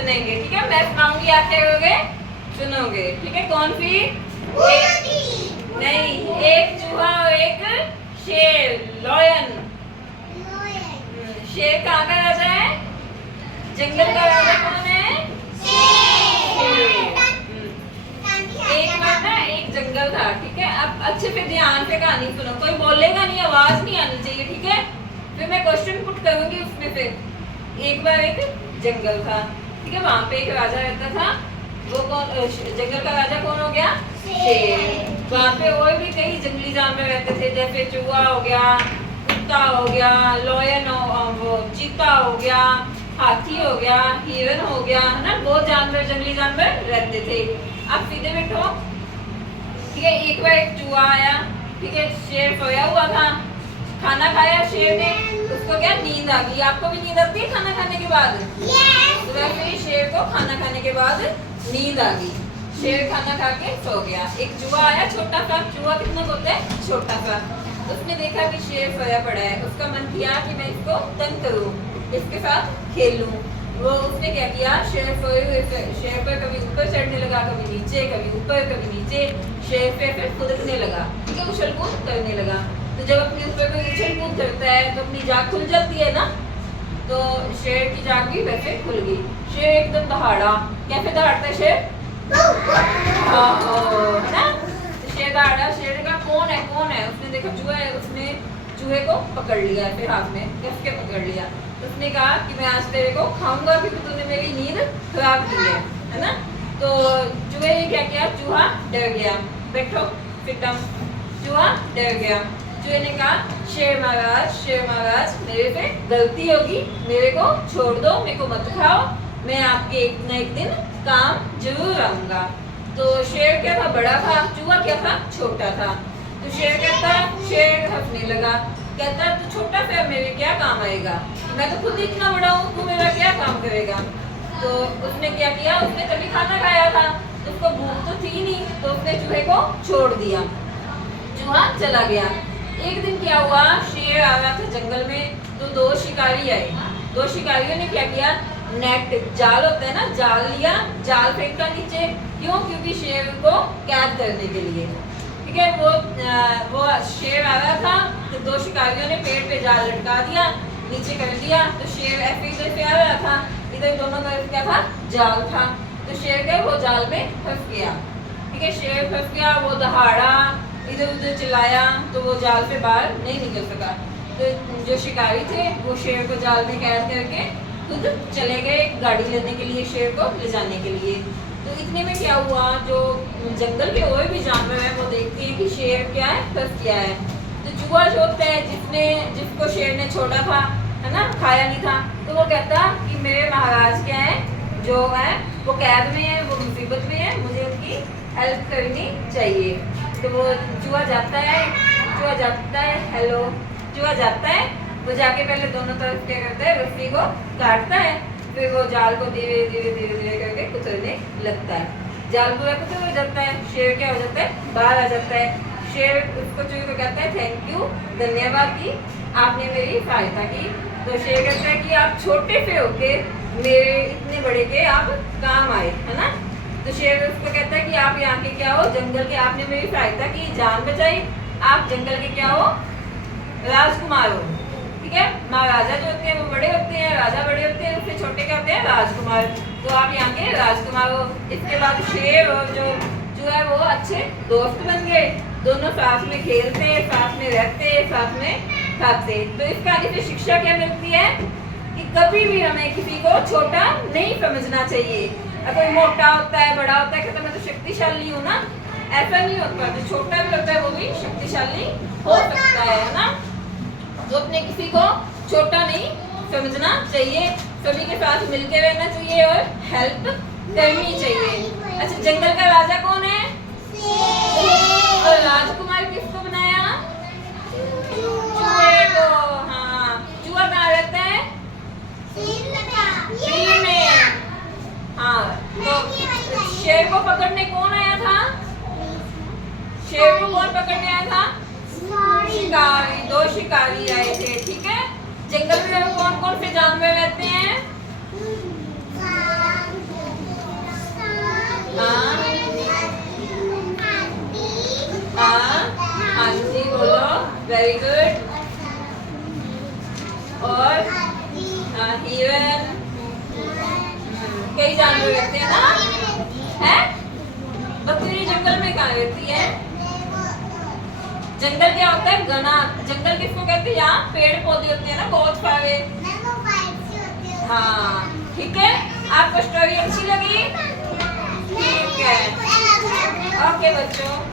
सुनेंगे, ठीक है। मैं सुनाऊंगी, आप क्या करोगे, सुनोगे, ठीक है। कौन सी? नहीं, एक चूहा और एक शेर, लॉयन। शेर कहाँ का राजा है? जंगल का राजा कौन है? एक बार ना एक जंगल था, ठीक है। अब अच्छे से ध्यान से कहानी सुनो, कोई बोलेगा नहीं, आवाज नहीं आनी चाहिए, ठीक है। फिर मैं क्वेश्चन पुट करूंगी उसमें से। एक बार एक जंगल था, ठीक है। वहां पे एक राजा रहता था। वो कौन? जंगल का राजा कौन हो गया? शेर। वहां पे और भी कई जंगली जानवर रहते थे, जैसे चूहा हो गया, कुत्ता हो गया, लॉयन वो चीता हो गया, हाथी हो गया, हिरन हो गया, है ना। बहुत जानवर, जंगली जानवर रहते थे। आप सीधे बैठो, ठीक है। एक बार एक चूहा आया, ठीक है। शेर सोया हुआ था, खाना खाया शेर ने, उसको क्या नींद आ गई। आपको भी नींद आती है खाना खाने के बाद? तो वैसे ही शेर को खाना खाने के बाद नींद आ गई। शेर खाना खा के सो गया। एक चूहा आया, छोटा सा चूहा, कितना होता है? छोटा सा। उसने देखा कि शेर सोया पड़ा है, उसका मन किया कि मैं इसको तंग करूं, इसके साथ खेलूं। वो उसने क्या किया, शेर सोए हुए शेर पर कभी ऊपर चढ़ने लगा, कभी नीचे, कभी ऊपर, कभी नीचे। शेर पे फिर कूदने लगा, ठीक है, उछल कूद करने लगा। तो जब अपने ऊपर कोई उछल कूद करता है तो अपनी जाग खुल जाती है ना। तो शेर की जाग भी वैसे खुल गई। शेर एकदम दहाड़ा। कैसे दहाड़ता है शेर? है ना। शेर दहाड़ा, शेर ने कहा कौन है, कौन है? उसने देखा चूहा है, उसने चूहे को पकड़ लिया, फिर हाथ में कस के पकड़ लिया। उसने कहा कि मैं आज तेरे को खाऊंगा क्योंकि तूने मेरी नींद खराब की है ना। तो चूहे ने क्या किया, चूहा डर गया। बैठो, सिट डाउन। चूहा डर गया। चूहे ने कहा शेर महाराज, मेरे से गलती होगी, मेरे को छोड़ दो, मेरे को मत खाओ, मैं आपके एक न एक दिन काम जरूर आऊंगा। तो शेर क्या था? बड़ा था। चूहा क्या था? छोटा था। तो शेर हंसने लगा, कहता तू छोटा सा मेरे क्या काम आएगा, मैं तो खुद ही इतना बड़ा हूँ, तू मेरा क्या काम करेगा। तो उसने क्या किया, उसने कभी खाना खाया था, उसको भूख तो थी नहीं, तो उसने चूहे को छोड़ दिया। चूहा चला गया। एक दिन क्या हुआ, शेर आ रहा था जंगल में, तो दो शिकारी आए। दो शिकारियों ने क्या किया, नेट, जाल होता है ना, जाल लिया, जाल फेंका नीचे। क्यों? क्योंकि शेर को कैद करने के लिए, ठीक है। वो शेर आ रहा था, तो दो शिकारियों ने पेड़ पे जाल लटका दिया, नीचे कर दिया। तो शेर ऐसे इधर से आ रहा था, इधर दोनों तरफ क्या था, जाल था। तो शेर गए, वो जाल में फंस गया, ठीक है। शेर फंस गया, वो दहाड़ा, इधर उधर चिल्लाया, तो वो जाल से बाहर नहीं निकल सका। तो जो शिकारी थे वो शेर को जाल में कैद करके खुद चले गए गाड़ी लेने के लिए, शेर को ले जाने के लिए। तो इतने में क्या हुआ, जो जंगल के और भी जानवर हैं वो देखते हैं कि शेर क्या है, फंस गया है। तो चूहा जो होता है, जिसको शेर ने छोड़ा था, है ना, खाया नहीं था, तो वो कहता कि मेरे महाराज क्या है, जो है वो कैद में है, वो मुसीबत में है, मुझे उनकी हेल्प करनी चाहिए। तो वो चूहा जाता है, हेलो, चूहा जाता है, वो जाके पहले दोनों तरफ क्या करता है, रस्सी को काटता है, फिर वो जाल को धीरे धीरे करके कुतरने लगता है। जाल पूरा कुतर हो जाता है, शेर क्या हो जाता है, बाहर आ जाता है। शेर उसको चूहे को कहता है थैंक यू, धन्यवाद की आपने मेरी सहायता की। तो शेर कहता है कि आप छोटे से होके मेरे इतने बड़े के आप काम आए, है ना। तो शेर उसको कहता है कि आप यहाँ के क्या हो, जंगल के, आपने मेरी सहायता की, जान बचाई, आप जंगल के क्या हो, राजकुमार हो, ठीक है। महाराजा जो होते हैं वो बड़े होते हैं, राजा बड़े होते हैं, उससे छोटे क्या होते हैं, राजकुमार। तो आप यहाँ के राजकुमार हो। इसके बाद शेर और जो है वो अच्छे दोस्त बन गए, दोनों साथ में खेलते, साथ में रहते, साथ में खाते। तो इस कहानी से शिक्षा क्या मिलती है कि कभी भी हमें किसी को छोटा नहीं समझना चाहिए। कोई मोटा होता है, बड़ा होता है, कहता मैं तो शक्तिशाली हूँ ना, ऐसा नहीं होता। जो छोटा भी होता है वो भी शक्तिशाली हो सकता है ना। तो अपने किसी को छोटा नहीं समझना चाहिए, सभी के साथ मिलके रहना चाहिए और हेल्प करनी चाहिए। अच्छा, जंगल का राजा कौन है? और राजकुमार किसको बनाया? चूहे को। हाँ, चूहा कहाँ रहता है? बिल में। हाँ, तो शेर को पकड़ने कौन आया था? शेर को कौन पकड़ने आया था? शिकारी, दो शिकारी आए थे, ठीक है। जंगल में कौन कौन से जानवर रहते हैं? Very good. और हिरन, कई जानवर रहते हैं ना, है? बकरी जंगल में कहाँ रहती है? जंगल क्या होता है? घना। जंगल किसको कहते हैं? यहाँ पेड़ पौधे होते हैं ना बहुत सारे। हाँ ठीक है, आपको स्टोरी अच्छी लगी? ठीक है, ओके बच्चों।